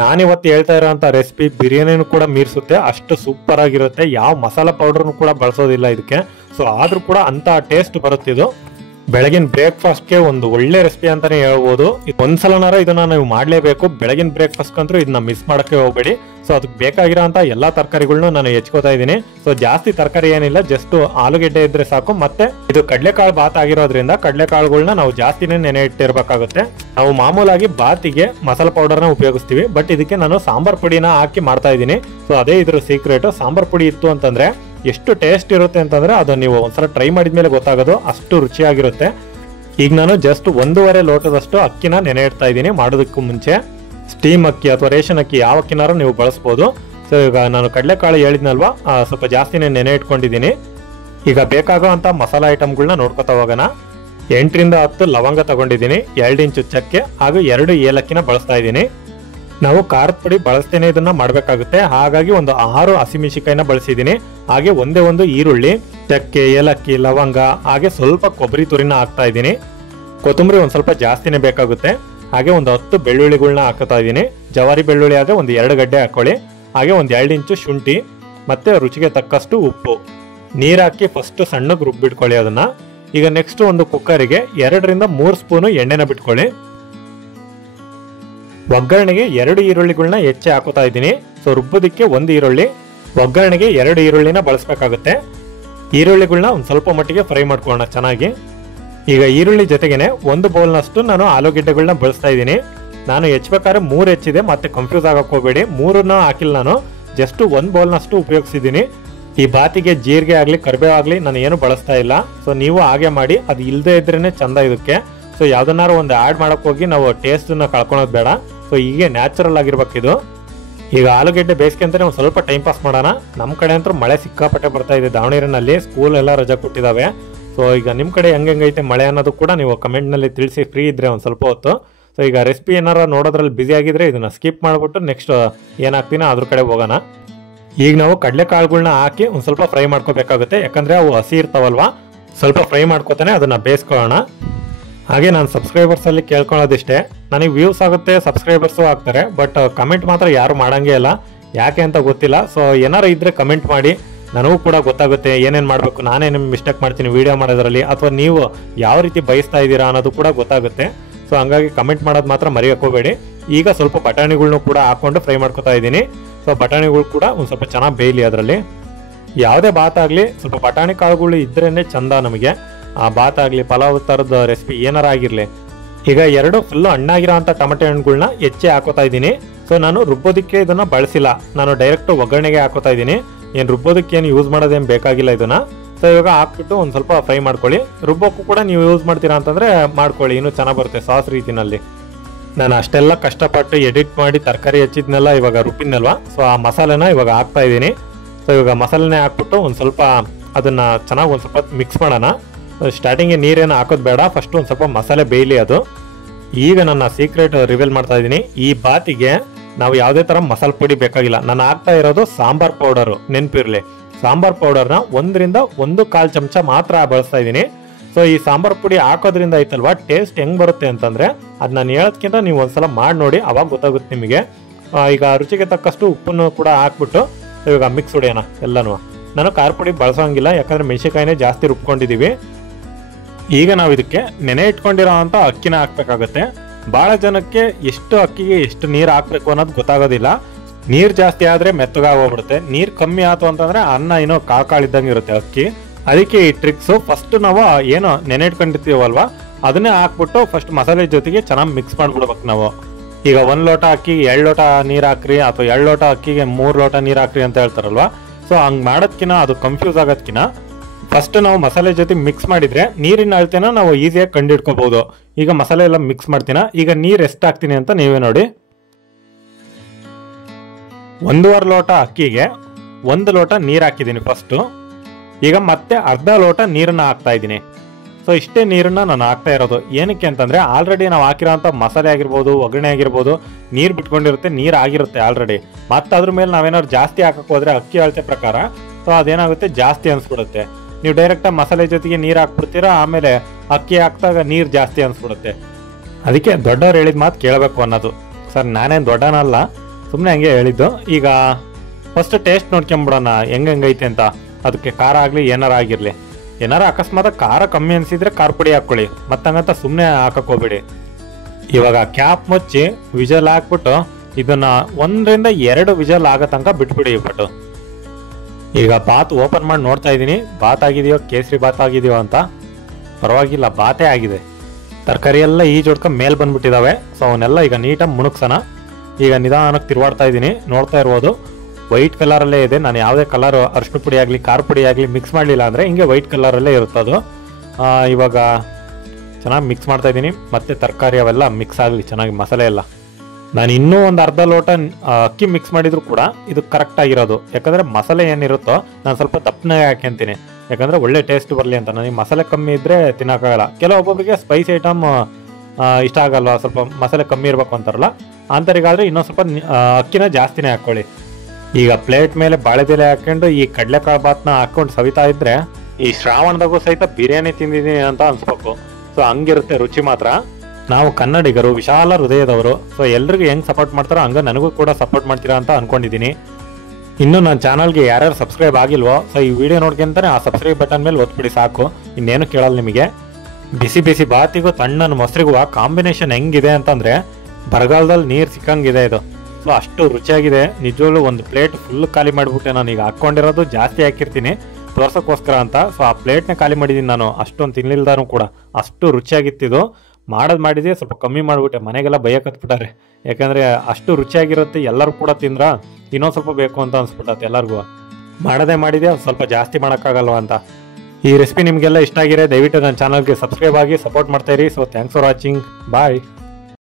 ನಾನಿವತ್ತು ಹೇಳ್ತಾ ಇರೋಂಥ ರೆಸಿಪಿ ಬಿರಿಯಾನಿನೂ ಕೂಡ ಮೀರಿಸುತ್ತೆ, ಅಷ್ಟು ಸೂಪರ್ ಆಗಿರುತ್ತೆ. ಯಾವ ಮಸಾಲ ಪೌಡರ್ನು ಕೂಡ ಬಳಸೋದಿಲ್ಲ ಇದಕ್ಕೆ. ಸೊ ಆದ್ರೂ ಕೂಡ ಅಂತ ಟೇಸ್ಟ್ ಬರುತ್ತಿದ್ದು. ಬೆಳಗಿನ ಬ್ರೇಕ್ಫಾಸ್ಟ್ಗೆ ಒಂದು ಒಳ್ಳೆ ರೆಸಿಪಿ ಅಂತಾನೆ ಹೇಳ್ಬೋದು. ಒಂದ್ಸಲನಾರ ಇದನ್ನ ನೀವು ಮಾಡಲೇಬೇಕು. ಬೆಳಗಿನ ಬ್ರೇಕ್ಫಾಸ್ಟ್ ಅಂತೂ ಇದನ್ನ ಮಿಸ್ ಮಾಡಕ್ಕೆ ಹೋಗಬೇಡಿ. ಸೊ ಅದಕ್ಕೆ ಬೇಕಾಗಿರೋಂಥ ಎಲ್ಲಾ ತರಕಾರಿಗಳನ್ನ ನಾನು ಹೆಚ್ಕೋತಾ ಇದ್ದೀನಿ. ಸೊ ಜಾಸ್ತಿ ತರಕಾರಿ ಏನಿಲ್ಲ, ಜಸ್ಟ್ ಆಲೂಗೆಡ್ಡೆ ಇದ್ರೆ ಸಾಕು. ಮತ್ತೆ ಇದು ಕಡಲೆಕಾಳು ಬಾತ್ ಆಗಿರೋದ್ರಿಂದ ಕಡಲೆಕಾಳುಗಳನ್ನ ನಾವು ಜಾಸ್ತಿನೇ ನೆನೆ ಇಟ್ಟಿರ್ಬೇಕಾಗುತ್ತೆ. ನಾವು ಮಾಮೂಲಾಗಿ ಬಾತಿಗೆ ಮಸಾಲ ಪೌಡರ್ನ ಉಪಯೋಗಿಸ್ತೀವಿ, ಬಟ್ ಇದಕ್ಕೆ ನಾನು ಸಾಂಬಾರ್ ಪುಡಿನ ಹಾಕಿ ಮಾಡ್ತಾ ಇದ್ದೀನಿ. ಸೊ ಅದೇ ಇದ್ರ ಸೀಕ್ರೆಟ್. ಸಾಂಬಾರ್ ಪುಡಿ ಇತ್ತು ಅಂತಂದ್ರೆ ಎಷ್ಟು ಟೇಸ್ಟ್ ಇರುತ್ತೆ ಅಂತಂದ್ರೆ ಅದು ನೀವು ಒಂದ್ಸಲ ಟ್ರೈ ಮಾಡಿದ್ಮೇಲೆ ಗೊತ್ತಾಗೋದು, ಅಷ್ಟು ರುಚಿಯಾಗಿರುತ್ತೆ. ಈಗ ನಾನು ಜಸ್ಟ್ 1.5 ಲೋಟದಷ್ಟು ಅಕ್ಕಿನ ನೆನೆ ಇಡ್ತಾ ಇದ್ದೀನಿ. ಮಾಡೋದಕ್ಕೂ ಮುಂಚೆ ಸ್ಟೀಮ್ ಅಕ್ಕಿ ಅಥವಾ ರೇಷನ್ ಅಕ್ಕಿ ಯಾವ ಅಕ್ಕಿನಾರು ನೀವು ಬಳಸ್ಬೋದು. ಸೊ ಈಗ ನಾನು ಕಡಲೆಕಾಳು ಹೇಳಿದ್ನಲ್ವಾ, ಸ್ವಲ್ಪ ಜಾಸ್ತಿನೇ ನೆನೆ ಇಟ್ಕೊಂಡಿದ್ದೀನಿ. ಈಗ ಬೇಕಾಗುವಂತ ಮಸಾಲ ಐಟಮ್ಗಳನ್ನ ನೋಡ್ಕೊತಾ ಹೋಗೋಣ. 8 ರಿಂದ 10 ಲವಂಗ ತಗೊಂಡಿದ್ದೀನಿ, 2 ಇಂಚು ಚಕ್ಕೆ ಹಾಗೂ 2 ಏಲಕ್ಕಿನ ಬಳಸ್ತಾ ಇದ್ದೀನಿ. ನಾವು ಖಾರದ ಪುಡಿ ಬಳಸ್ತೇನೆ ಇದನ್ನ ಮಾಡಬೇಕಾಗುತ್ತೆ. ಹಾಗಾಗಿ ಒಂದು 6 ಹಸಿಮೆಣಸಿಕಾಯಿನ ಬಳಸಿದ್ದೀನಿ. ಹಾಗೆ ಒಂದೇ ಒಂದು ಈರುಳ್ಳಿ, ಚಕ್ಕೆ, ಏಲಕ್ಕಿ, ಲವಂಗ, ಹಾಗೆ ಸ್ವಲ್ಪ ಕೊಬ್ಬರಿ ತುರಿನ ಹಾಕ್ತಾ ಇದ್ದೀನಿ. ಕೊತ್ತಂಬರಿ ಒಂದ್ ಸ್ವಲ್ಪ ಜಾಸ್ತಿನೇ ಬೇಕಾಗುತ್ತೆ. ಹಾಗೆ ಒಂದು 10 ಬೆಳ್ಳುಳ್ಳಿಗಳನ್ನ ಹಾಕ್ತಾ ಇದ್ದೀನಿ. ಜವಾರಿ ಬೆಳ್ಳುಳ್ಳಿ ಆದ್ರೆ ಒಂದು 2 ಗಡ್ಡೆ ಹಾಕೊಳ್ಳಿ. ಹಾಗೆ ಒಂದು 2 ಇಂಚು ಶುಂಠಿ, ಮತ್ತೆ ರುಚಿಗೆ ತಕ್ಕಷ್ಟು ಉಪ್ಪು. ನೀರ್ ಹಾಕಿ ಫಸ್ಟ್ ಸಣ್ಣಗೆ ರುಬ್ಬಿಟ್ಕೊಳ್ಳಿ ಅದನ್ನ. ಈಗ ನೆಕ್ಸ್ಟ್ ಒಂದು ಕುಕ್ಕರಿಗೆ 2 ರಿಂದ 3 ಸ್ಪೂನು ಎಣ್ಣೆನ ಬಿಟ್ಕೊಳ್ಳಿ. ಒಗ್ಗರಣೆಗೆ 2 ಈರುಳ್ಳಿಗಳನ್ನ ಹೆಚ್ಚಿ ಹಾಕೋತಾ ಇದ್ದೀನಿ. ಸೊ ರುಬ್ಬೋದಕ್ಕೆ 1 ಈರುಳ್ಳಿ, ಒಗ್ಗರಣೆಗೆ 2 ಈರುಳ್ಳಿನ ಬಳಸಬೇಕಾಗುತ್ತೆ. ಈರುಳ್ಳಿಗಳನ್ನ ಒಂದ್ ಸ್ವಲ್ಪ ಮಟ್ಟಿಗೆ ಫ್ರೈ ಮಾಡ್ಕೊಳ್ಳೋಣ ಚೆನ್ನಾಗಿ. ಈಗ ಈರುಳ್ಳಿ ಜೊತೆಗೇನೆ 1 ಬೌಲ್ನಷ್ಟು ನಾನು ಆಲೂಗೆಡ್ಡೆಗಳನ್ನ ಬಳಸ್ತಾ ಇದ್ದೀನಿ. ನಾನು ಹೆಚ್ಚಬೇಕಾದ್ರೆ 3 ಹೆಚ್ಚಿದೆ, ಮತ್ತೆ ಕನ್ಫ್ಯೂಸ್ ಆಗಕ್ಕೆ ಹೋಗಬೇಡಿ. 3 ಹಾಕಿಲ್ಲ, ನಾನು ಜಸ್ಟ್ 1 ಬೌಲ್ನಷ್ಟು ಉಪಯೋಗಿಸಿದ್ದೀನಿ. ಈ ಬಾತಿಗೆ ಜೀರಿಗೆ ಆಗ್ಲಿ ಕರಿಬೇವು ಆಗ್ಲಿ ನಾನು ಏನು ಬಳಸ್ತಾ ಇಲ್ಲ. ಸೊ ನೀವು ಹಾಗೆ ಮಾಡಿ, ಅದು ಇಲ್ಲದೆ ಇದ್ರೇನೆ ಚಂದ ಇದಕ್ಕೆ. ಸೊ ಯಾವ್ದನ್ನಾರು ಒಂದು ಆಡ್ ಮಾಡಕ್ ಹೋಗಿ ನಾವು ಟೇಸ್ಟ್ ನ ಕಳ್ಕೊಳೋದು ಬೇಡ. ಸೊ ಹೀಗೆ ನ್ಯಾಚುರಲ್ ಆಗಿರ್ಬೇಕಿದು. ಈಗ ಆಲೂಗೆಡ್ಡೆ ಬೇಯಿಸ್ಕೊಂತಾನೆ ಒಂದು ಸ್ವಲ್ಪ ಟೈಮ್ ಪಾಸ್ ಮಾಡೋಣ. ನಮ್ಮ ಕಡೆ ಅಂತೂ ಮಳೆ ಸಿಕ್ಕಾಪಟ್ಟೆ ಬರ್ತಾ ಇದೆ. ದಾವಣಗೆರೆನಲ್ಲಿ ಸ್ಕೂಲ್ ಎಲ್ಲ ರಜಾ ಕೊಟ್ಟಿದ್ದಾವೆ. ಸೊ ಈಗ ನಿಮ್ಮ ಕಡೆ ಹೆಂಗೈತೆ ಮಳೆ ಅನ್ನೋದು ಕೂಡ ನೀವು ಕಮೆಂಟ್ ನಲ್ಲಿ ತಿಳಿಸಿ, ಫ್ರೀ ಇದ್ರೆ ಒಂದು ಸ್ವಲ್ಪ ಹೊತ್ತು. ಸೊ ಈಗ ರೆಸಿಪಿ ಏನಾರ ನೋಡೋದ್ರಲ್ಲಿ ಬಿಸಿ ಆಗಿದ್ರೆ ಇದನ್ನ ಸ್ಕಿಪ್ ಮಾಡ್ಬಿಟ್ಟು ನೆಕ್ಸ್ಟ್ ಏನಾಗ್ತೀನೋ ಅದ್ರ ಕಡೆ ಹೋಗೋಣ. ಈಗ ನಾವು ಕಡಲೆಕಾಳುಗಳನ್ನ ಹಾಕಿ ಒಂದು ಸ್ವಲ್ಪ ಫ್ರೈ ಮಾಡ್ಕೋಬೇಕಾಗುತ್ತೆ. ಯಾಕಂದ್ರೆ ಅವು ಹಸಿ ಇರ್ತಾವಲ್ವಾ, ಸ್ವಲ್ಪ ಫ್ರೈ ಮಾಡ್ಕೋತಾನೆ ಅದನ್ನ ಬೇಯಿಸ್ಕೊಳ್ಳೋಣ. ಹಾಗೆ ನಾನು ಸಬ್ಸ್ಕ್ರೈಬರ್ಸ್ ಅಲ್ಲಿ ಕೇಳ್ಕೊಳ್ಳೋದಿಷ್ಟೇ, ನನಗೆ ವ್ಯೂಸ್ ಆಗುತ್ತೆ, ಸಬ್ಸ್ಕ್ರೈಬರ್ಸು ಆಗ್ತಾರೆ, ಬಟ್ ಕಮೆಂಟ್ ಮಾತ್ರ ಯಾರು ಮಾಡಂಗೇ ಇಲ್ಲ. ಯಾಕೆ ಅಂತ ಗೊತ್ತಿಲ್ಲ. ಸೊ ಏನಾರು ಇದ್ರೆ ಕಮೆಂಟ್ ಮಾಡಿ, ನನಗೂ ಕೂಡ ಗೊತ್ತಾಗುತ್ತೆ ಏನೇನು ಮಾಡಬೇಕು, ನಾನೇನು ಮಿಸ್ಟೇಕ್ ಮಾಡ್ತೀನಿ ವಿಡಿಯೋ ಮಾಡೋದ್ರಲ್ಲಿ, ಅಥವಾ ನೀವು ಯಾವ ರೀತಿ ಬಯಸ್ತಾ ಇದ್ದೀರಾ ಅನ್ನೋದು ಕೂಡ ಗೊತ್ತಾಗುತ್ತೆ. ಸೊ ಹಂಗಾಗಿ ಕಮೆಂಟ್ ಮಾಡೋದು ಮಾತ್ರ ಮರೆಯಕ್ಕೆ ಹೋಗಬೇಡಿ. ಈಗ ಸ್ವಲ್ಪ ಬಟಾಣಿಗಳ್ನು ಕೂಡ ಹಾಕೊಂಡು ಫ್ರೈ ಮಾಡ್ಕೊತಾ ಇದ್ದೀನಿ. ಸೊ ಬಟಾಣಿಗಳು ಕೂಡ ಒಂದು ಸ್ವಲ್ಪ ಚೆನ್ನಾಗಿ ಬೇಯಲಿ. ಅದರಲ್ಲಿ ಯಾವುದೇ ಬಾತ್ ಆಗಲಿ ಸ್ವಲ್ಪ ಬಟಾಣಿ ಕಾಳುಗಳು ಇದ್ರೇನೆ ಚಂದ ನಮಗೆ. ಆ ಬಾತ್ ಆಗಲಿ ಪಲಾವ್ ಥರದ ರೆಸಿಪಿ ಏನಾರ ಆಗಿರಲಿ. ಈಗ 2 ಫುಲ್ಲು ಹಣ್ಣಾಗಿರೋ ಅಂಥ ಟೊಮೆಟೊ ಹಣ್ಣುಗಳನ್ನ ಹೆಚ್ಚಿ ಹಾಕೋತಾ ಇದ್ದೀನಿ. ಸೊ ನಾನು ರುಬ್ಬೋದಕ್ಕೆ ಇದನ್ನ ಬಳಸಿಲ್ಲ, ನಾನು ಡೈರೆಕ್ಟ್ ಒಗ್ಗರಣೆಗೆ ಹಾಕೋತಾ ಇದ್ದೀನಿ. ಏನು ರುಬ್ಬೋದಕ್ಕೆ ಏನು ಯೂಸ್ ಮಾಡೋದೇನು ಬೇಕಾಗಿಲ್ಲ ಇದನ್ನ. ಸೊ ಇವಾಗ ಹಾಕ್ಬಿಟ್ಟು ಒಂದು ಸ್ವಲ್ಪ ಫ್ರೈ ಮಾಡ್ಕೊಳ್ಳಿ. ರುಬ್ಬೋಕ್ಕೂ ಕೂಡ ನೀವು ಯೂಸ್ ಮಾಡ್ತೀರಾ ಅಂತಂದ್ರೆ ಮಾಡ್ಕೊಳ್ಳಿ, ಇನ್ನೂ ಚೆನ್ನಾಗಿ ಬರುತ್ತೆ ಸಾಸ್ ರೀತಿನಲ್ಲಿ. ನಾನು ಅಷ್ಟೆಲ್ಲ ಕಷ್ಟಪಟ್ಟು ಎಡಿಟ್ ಮಾಡಿ ತರಕಾರಿ ಹೆಚ್ಚಿದ್ನೆಲ್ಲ ಇವಾಗ ರುಬ್ಬಿದ್ನಲ್ವಾ, ಸೊ ಆ ಮಸಾಲೆನ ಇವಾಗ ಹಾಕ್ತಾ ಇದ್ದೀನಿ. ಸೊ ಇವಾಗ ಮಸಾಲೆನೇ ಹಾಕ್ಬಿಟ್ಟು ಒಂದು ಸ್ವಲ್ಪ ಅದನ್ನ ಚೆನ್ನಾಗಿ ಒಂದು ಸ್ವಲ್ಪ ಮಿಕ್ಸ್ ಮಾಡೋಣ. ಸ್ಟಾರ್ಟಿಂಗ್ಗೆ ನೀರೇನು ಹಾಕೋದು ಬೇಡ, ಫಸ್ಟ್ ಒಂದು ಸ್ವಲ್ಪ ಮಸಾಲೆ ಬೇಯಲಿ ಅದು. ಈಗ ನನ್ನ ಸೀಕ್ರೆಟ್ ರಿವೀಲ್ ಮಾಡ್ತಾ ಇದ್ದೀನಿ. ಈ ಬಾತಿಗೆ ನಾವು ಯಾವುದೇ ತರ ಮಸಾಲೆ ಪುಡಿ ಬೇಕಾಗಿಲ್ಲ. ನಾನು ಹಾಕ್ತಾ ಇರೋದು ಸಾಂಬಾರ್ ಪೌಡರು, ನೆನಪಿರ್ಲಿ. ಸಾಂಬಾರ್ ಪೌಡರ್ನ 1 ರಿಂದ 1/4 ಚಮಚ ಮಾತ್ರ ಬಳಸ್ತಾ ಇದ್ದೀನಿ. ಸೊ ಈ ಸಾಂಬಾರ್ ಪುಡಿ ಹಾಕೋದ್ರಿಂದ ಐತಲ್ವಾ ಟೇಸ್ಟ್ ಹೆಂಗ್ ಬರುತ್ತೆ ಅಂತಂದ್ರೆ, ಅದ್ ನಾನು ಹೇಳೋದ್ಕಿಂತ ನೀವು ಒಂದ್ಸಲ ಮಾಡಿ ನೋಡಿ, ಅವಾಗ ಗೊತ್ತಾಗುತ್ತೆ ನಿಮಗೆ. ಈಗ ರುಚಿಗೆ ತಕ್ಕಷ್ಟು ಉಪ್ಪನ್ನು ಕೂಡ ಹಾಕ್ಬಿಟ್ಟು ಇವಾಗ ಮಿಕ್ಸ್ ಹೊಡೆಯೋಣ ಎಲ್ಲನೂ. ನಾನು ಖಾರ ಪುಡಿ ಬಳಸೋಂಗಿಲ್ಲ, ಯಾಕಂದ್ರೆ ಮೆಣಸಿನಕಾಯಿನೇ ಜಾಸ್ತಿ ರುಬ್ಕೊಂಡಿದೀವಿ. ಈಗ ನಾವು ಇದಕ್ಕೆ ನೆನೆ ಇಟ್ಕೊಂಡಿರೋ ಅಂತ ಅಕ್ಕಿನ ಹಾಕ್ಬೇಕಾಗತ್ತೆ. ಬಹಳ ಜನಕ್ಕೆ ಎಷ್ಟು ಅಕ್ಕಿಗೆ ಎಷ್ಟು ನೀರು ಹಾಕ್ಬೇಕು ಅನ್ನೋದು ಗೊತ್ತಾಗೋದಿಲ್ಲ. ನೀರ್ ಜಾಸ್ತಿ ಆದ್ರೆ ಮೆತ್ತಗಾಗೋಗ್ಬಿಡುತ್ತೆ, ನೀರ್ ಕಮ್ಮಿ ಆಯ್ತು ಅಂತಂದ್ರೆ ಅನ್ನ ಏನೋ ಕಾಳಿದ್ದಂಗೆ ಇರುತ್ತೆ ಅಕ್ಕಿ. ಅದಕ್ಕೆ ಈ ಟ್ರಿಕ್ಸ್. ಫಸ್ಟ್ ನಾವು ಏನೋ ನೆನೆ ಇಟ್ಕೊಂಡಿರ್ತೀವಲ್ವಾ ಅದನ್ನೇ ಹಾಕ್ಬಿಟ್ಟು ಫಸ್ಟ್ ಮಸಾಲೆ ಜೊತೆಗೆ ಚೆನ್ನಾಗಿ ಮಿಕ್ಸ್ ಮಾಡ್ಬಿಡ್ಬೇಕು ನಾವು. ಈಗ 1 ಲೋಟ ಅಕ್ಕಿಗೆ 2 ಲೋಟ ನೀರ್ ಹಾಕ್ರಿ, ಅಥವಾ 2 ಲೋಟ ಅಕ್ಕಿಗೆ 3 ಲೋಟ ನೀರ್ ಹಾಕ್ರಿ ಅಂತ ಹೇಳ್ತಾರಲ್ವಾ. ಸೊ ಹಂಗ್ ಮಾಡೋದ್ಕಿನ, ಅದು ಕನ್ಫ್ಯೂಸ್ ಆಗೋದ್ಕಿನ ಫಸ್ಟ್ ನಾವು ಮಸಾಲೆ ಜೊತೆ ಮಿಕ್ಸ್ ಮಾಡಿದ್ರೆ ನೀರಿನ ಅಳತೆನ ನಾವು ಈಸಿಯಾಗಿ ಕಂಡಿಡ್ಕೋಬಹುದು. ಈಗ ಮಸಾಲೆ ಎಲ್ಲ ಮಿಕ್ಸ್ ಮಾಡ್ತೀನ. ಈಗ ನೀರ್ ಎಷ್ಟು ಹಾಕ್ತೀನಿ ಅಂತ ನೀವೇ ನೋಡಿ. 1.5 ಲೋಟ ಅಕ್ಕಿಗೆ 1 ಲೋಟ ನೀರ್ ಹಾಕಿದ್ದೀನಿ ಫಸ್ಟ್. ಈಗ ಮತ್ತೆ ಅರ್ಧ ಲೋಟ ನೀರನ್ನ ಹಾಕ್ತಾ ಇದ್ದೀನಿ. ಸೊ ಇಷ್ಟೇ ನೀರನ್ನ ನಾನು ಹಾಕ್ತಾ ಇರೋದು. ಏನಕ್ಕೆ ಅಂತಂದ್ರೆ ಆಲ್ರೆಡಿ ನಾವು ಹಾಕಿರೋಂಥ ಮಸಾಲೆ ಆಗಿರ್ಬೋದು, ಒಗ್ಗರಣೆ ಆಗಿರ್ಬೋದು, ನೀರು ಬಿಟ್ಕೊಂಡಿರುತ್ತೆ, ನೀರು ಆಗಿರುತ್ತೆ ಆಲ್ರೆಡಿ. ಮತ್ತೆ ಅದ್ರ ಮೇಲೆ ನಾವೇನಾದ್ರು ಜಾಸ್ತಿ ಹಾಕಕ್ಕೆ ಹೋದ್ರೆ ಅಕ್ಕಿ ಅಳತೆ ಪ್ರಕಾರ ಸೊ ಅದೇನಾಗುತ್ತೆ, ಜಾಸ್ತಿ ಅನ್ಸ್ಬಿಡುತ್ತೆ. ನೀವು ಡೈರೆಕ್ಟಾಗಿ ಮಸಾಲೆ ಜೊತೆಗೆ ನೀರು ಹಾಕ್ಬಿಡ್ತೀರಾ, ಆಮೇಲೆ ಅಕ್ಕಿ ಹಾಕಿದಾಗ ನೀರು ಜಾಸ್ತಿ ಅನ್ಸ್ಬಿಡುತ್ತೆ. ಅದಕ್ಕೆ ದೊಡ್ಡವ್ರು ಹೇಳಿದ ಮಾತು ಕೇಳಬೇಕು ಅನ್ನೋದು. ಸರ್ ನಾನೇನು ದೊಡ್ಡನಲ್ಲ, ಸುಮ್ಮನೆ ಹಂಗೆ ಹೇಳಿದ್ದು. ಈಗ ಫಸ್ಟ್ ಟೇಸ್ಟ್ ನೋಡ್ಕೊಂಬಿಡೋಣ ಹೆಂಗೈತೆ ಅಂತ. ಅದಕ್ಕೆ ಖಾರ ಆಗಲಿ ಏನಾರ ಆಗಿರಲಿ, ಏನಾರ ಅಕಸ್ಮಾತ್ ಖಾರ ಕಮ್ಮಿ ಅನಿಸಿದ್ರೆ ಖಾರ ಪುಡಿ ಹಾಕ್ಕೊಳ್ಳಿ, ಮತ್ತಂಗಂತ ಸುಮ್ಮನೆ ಹಾಕಕ್ಕೆ ಹೋಗ್ಬೇಡಿ. ಇವಾಗ ಕ್ಯಾಪ್ ಮುಚ್ಚಿ ವಿಜಲ್ ಹಾಕ್ಬಿಟ್ಟು ಇದನ್ನ 1 ರಿಂದ 2 ವಿಜಲ್ ಆಗೋ ತನಕ ಬಿಟ್ಬಿಡಿ ಬಟ್. ಈಗ ಬಾತ್ ಓಪನ್ ಮಾಡಿ ನೋಡ್ತಾ ಇದ್ದೀನಿ, ಬಾತ್ ಆಗಿದೆಯೋ ಕೇಸರಿ ಬಾತ್ ಆಗಿದೆಯೋ ಅಂತ. ಪರವಾಗಿಲ್ಲ, ಬಾತೇ ಆಗಿದೆ. ತರಕಾರಿ ಎಲ್ಲ ಈ ಜೋಡ್ಕ ಮೇಲ್ ಬಂದ್ಬಿಟ್ಟಿದಾವೆ. ಸೊ ಅವನ್ನೆಲ್ಲ ಈಗ ನೀಟಾಗಿ ಮುಣುಕ್ಸೋಣ. ಈಗ ನಿಧಾನಕ್ಕೆ ತಿರುವಾಡ್ತಾ ಇದ್ದೀನಿ, ನೋಡ್ತಾ ಇರ್ಬೋದು ವೈಟ್ ಕಲರಲ್ಲೇ ಇದೆ. ನಾನು ಯಾವುದೇ ಕಲರ್ ಅರಿಶಿನ ಪುಡಿ ಆಗಲಿ ಖಾರ ಪುಡಿ ಆಗಲಿ ಮಿಕ್ಸ್ ಮಾಡಲಿಲ್ಲ ಅಂದರೆ ಹಿಂಗೆ ವೈಟ್ ಕಲರಲ್ಲೇ ಇರುತ್ತದು. ಇವಾಗ ಚೆನ್ನಾಗಿ ಮಿಕ್ಸ್ ಮಾಡ್ತಾ ಇದ್ದೀನಿ. ಮತ್ತೆ ತರಕಾರಿ ಅವೆಲ್ಲ ಮಿಕ್ಸ್ ಆಗಲಿ ಚೆನ್ನಾಗಿ, ಮಸಾಲೆ ಎಲ್ಲ. ನಾನು ಇನ್ನೂ ಒಂದು ಅರ್ಧ ಲೋಟ ಅಕ್ಕಿ ಮಿಕ್ಸ್ ಮಾಡಿದ್ರು ಕೂಡ ಇದು ಕರೆಕ್ಟ್ ಆಗಿರೋದು. ಯಾಕಂದರೆ ಮಸಾಲೆ ಏನಿರುತ್ತೋ ನಾನು ಸ್ವಲ್ಪ ದಪ್ಪನಾಗೆ ಹಾಕ್ಯಂತೀನಿ, ಯಾಕಂದರೆ ಒಳ್ಳೆ ಟೇಸ್ಟ್ ಬರಲಿ ಅಂತ. ನನಗೆ ಮಸಾಲೆ ಕಮ್ಮಿ ಇದ್ದರೆ ತಿನ್ನೋಕ್ಕಾಗಲ್ಲ. ಕೆಲವೊಬ್ಬೊಬ್ಬರಿಗೆ ಸ್ಪೈಸಿ ಐಟಮ್ ಇಷ್ಟ ಆಗಲ್ವ, ಸ್ವಲ್ಪ ಮಸಾಲೆ ಕಮ್ಮಿ ಇರಬೇಕು ಅಂತಾರಲ್ಲ, ಅಂಥವ್ರಿಗಾದರೆ ಇನ್ನೊಂದು ಸ್ವಲ್ಪ ಅಕ್ಕಿನ ಜಾಸ್ತಿನೇ ಹಾಕ್ಕೊಳ್ಳಿ. ಈಗ ಪ್ಲೇಟ್ ಮೇಲೆ ಬಾಳೆದೆಲೆ ಹಾಕೊಂಡು ಈ ಕಡಲೆಕಾಳು ಬಾತ್ನ ಹಾಕೊಂಡು ಸವಿತಾ ಇದ್ರೆ ಈ ಶ್ರಾವಣದಾಗೂ ಸಹಿತ ಬಿರಿಯಾನಿ ತಿಂದಿದ್ದೀನಿ ಅಂತ ಅನ್ಸ್ಬೇಕು. ಸೊ ಹಂಗಿರುತ್ತೆ ರುಚಿ ಮಾತ್ರ. ನಾವು ಕನ್ನಡಿಗರು, ವಿಶಾಲ ಹೃದಯದವರು. ಸೊ ಎಲ್ರಿಗೂ ಹೆಂಗೆ ಸಪೋರ್ಟ್ ಮಾಡ್ತಾರೋ ಹಂಗೆ ನನಗೂ ಕೂಡ ಸಪೋರ್ಟ್ ಮಾಡ್ತೀರಾ ಅಂತ ಅನ್ಕೊಂಡಿದ್ದೀನಿ. ಇನ್ನು ನನ್ನ ಚಾನಲ್ಗೆ ಯಾರ್ಯಾರು ಸಬ್ಸ್ಕ್ರೈಬ್ ಆಗಿಲ್ವೋ, ಸೊ ಈ ವಿಡಿಯೋ ನೋಡ್ಕೊಂತಾನೆ ಆ ಸಬ್ಸ್ಕ್ರೈಬ್ ಬಟನ್ ಮೇಲೆ ಒತ್ಬಿಡಿ ಸಾಕು, ಇನ್ನೇನು ಕೇಳಲ್ಲ ನಿಮಗೆ. ಬಿಸಿ ಬಿಸಿ ಬಾತಿಗೂ ತಣ್ಣನ ಮೊಸರಿಗೂ ಕಾಂಬಿನೇಷನ್ ಹೆಂಗಿದೆ ಅಂತಂದರೆ ಬರಗಾಲದಲ್ಲಿ ನೀರು ಸಿಕ್ಕಂಗಿದೆ ಇದು. ಸೊ ಅಷ್ಟು ರುಚಿಯಾಗಿದೆ ನಿಜವಾಗ್ಲೂ. ಒಂದು ಪ್ಲೇಟ್ ಫುಲ್ ಖಾಲಿ ಮಾಡಿಬಿಟ್ಟೆ ನಾನು. ಈಗ ಹಾಕ್ಕೊಂಡಿರೋದು ಜಾಸ್ತಿ ಹಾಕಿರ್ತೀನಿ ತೋರ್ಸೋಕ್ಕೋಸ್ಕರ ಅಂತ. ಸೊ ಆ ಪ್ಲೇಟ್ನ ಖಾಲಿ ಮಾಡಿದ್ದೀನಿ ನಾನು, ಅಷ್ಟೊಂದು ತಿನ್ಲಿಲ್ದಾನು ಕೂಡ. ಅಷ್ಟು ರುಚಿಯಾಗಿತ್ತಿದು. ಮಾಡಿದೆ ಸ್ವಲ್ಪ ಕಮ್ಮಿ ಮಾಡಿಬಿಟ್ಟೆ, ಮನೆಗೆಲ್ಲ ಭಯಕತ್ಬಿಟ್ಟಾರೆ. ಯಾಕಂದರೆ ಅಷ್ಟು ರುಚಿಯಾಗಿರುತ್ತೆ, ಎಲ್ಲರೂ ಕೂಡ ತಿಂದ್ರ ಇನ್ನೊಂದು ಸ್ವಲ್ಪ ಬೇಕು ಅಂತ ಅನ್ಸ್ಬಿಟ್ಟತ್ತೆ ಎಲ್ಲರಿಗೂ. ಮಾಡಿದೆ ಸ್ವಲ್ಪ ಜಾಸ್ತಿ ಮಾಡೋಕ್ಕಾಗಲ್ವ ಅಂತ. ಈ ರೆಸಿಪಿ ನಿಮಗೆಲ್ಲ ಇಷ್ಟ ಆಗಿದೆ, ದಯವಿಟ್ಟು ನನ್ನ ಚಾನಲ್ಗೆ ಸಬ್ಸ್ಕ್ರೈಬ್ ಆಗಿ ಸಪೋರ್ಟ್ ಮಾಡ್ತಾಯಿರಿ. So thanks for watching, bye.